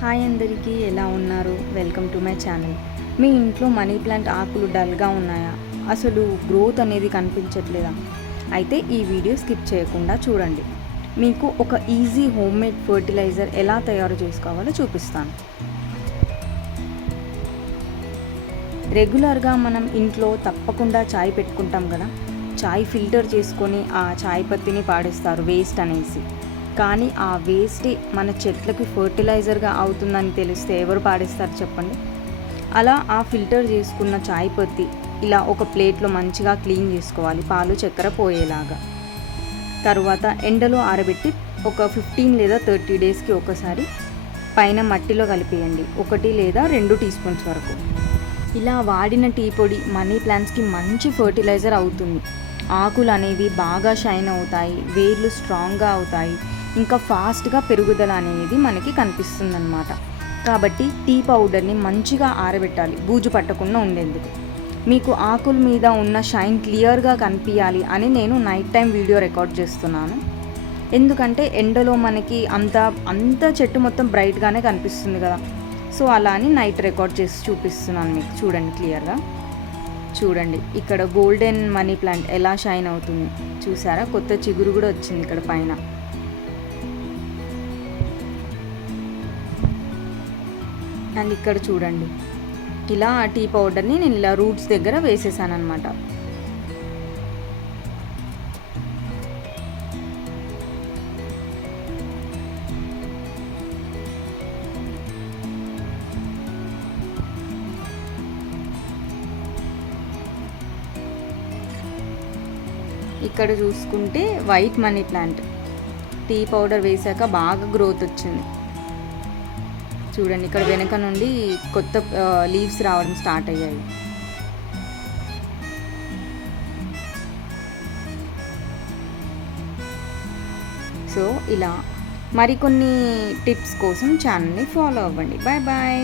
Hi అందరికీ, ఎలా ఉన్నారు? Welcome to my channel. మీ ఇంట్లో మనీ ప్లాంట్ ఆకులు డల్గా ఉన్నాయా? అసలు గ్రోత్ అనేది కనిపించట్లేదా? అయితే ఈ వీడియో స్కిప్ చేయకుండా చూడండి. మీకు ఒక ఈజీ హోమ్మేడ్ ఫర్టిలైజర్ ఎలా తయారు చేసుకోవాలో చూపిస్తాను. రెగ్యులర్గా మనం ఇంట్లో తప్పకుండా చాయ్ పెట్టుకుంటాం కదా. చాయ్ ఫిల్టర్ చేసుకొని ఆ చాయ్ పత్తిని పాడేస్తారు వేస్ట్ అనేసి. కానీ ఆ వేస్టే మన చెట్లకి ఫర్టిలైజర్గా అవుతుందని తెలిస్తే ఎవరు పాడేస్తారు చెప్పండి. అలా ఆ ఫిల్టర్ చేసుకున్న చాయ్ పత్తి ఇలా ఒక ప్లేట్లో మంచిగా క్లీన్ చేసుకోవాలి, పాలు చక్కెర పోయేలాగా. తరువాత ఎండలో ఆరబెట్టి ఒక 15 లేదా 30 డేస్కి ఒకసారి పైన మట్టిలో కలిపేయండి, 1 లేదా 2 టీ స్పూన్స్ వరకు. ఇలా వాడిన టీ పొడి మనీ ప్లాంట్స్కి మంచి ఫర్టిలైజర్ అవుతుంది. ఆకులు అనేవి బాగా షైన్ అవుతాయి, వేర్లు స్ట్రాంగ్గా అవుతాయి, ఇంకా ఫాస్ట్గా పెరుగుదల అనేది మనకి కనిపిస్తుందన్నమాట. కాబట్టి టీ పౌడర్ని మంచిగా ఆరబెట్టాలి, బూజు పట్టకుండా ఉండేందుకు. మీకు ఆకుల మీద ఉన్న షైన్ క్లియర్గా కనిపించాలి అని నేను నైట్ టైం వీడియో రికార్డ్ చేస్తున్నాను. ఎందుకంటే ఎండలో మనకి అంత చెట్టు మొత్తం బ్రైట్గానే కనిపిస్తుంది కదా. సో అలా అని నైట్ రికార్డ్ చేసి చూపిస్తున్నాను మీకు. చూడండి క్లియర్గా. చూడండి ఇక్కడ గోల్డెన్ మనీ ప్లాంట్ ఎలా షైన్ అవుతుంది చూసారా. కొత్త చిగురు కూడా వచ్చింది ఇక్కడ పైన. అండ్ ఇక్కడ చూడండి, ఇలా టీ పౌడర్ని నేను ఇలా రూట్స్ దగ్గర వేసేసాను అనమాట. ఇక్కడ చూసుకుంటే white money plant tea powder వేసాక బాగా గ్రోత్ వచ్చింది. చూడండి ఇక్కడ వెనక నుండి కొత్త లీవ్స్ రావడం స్టార్ట్ అయ్యాయి. సో ఇలా మరికొన్ని టిప్స్ కోసం ఛానల్ని ఫాలో అవ్వండి. Bye bye.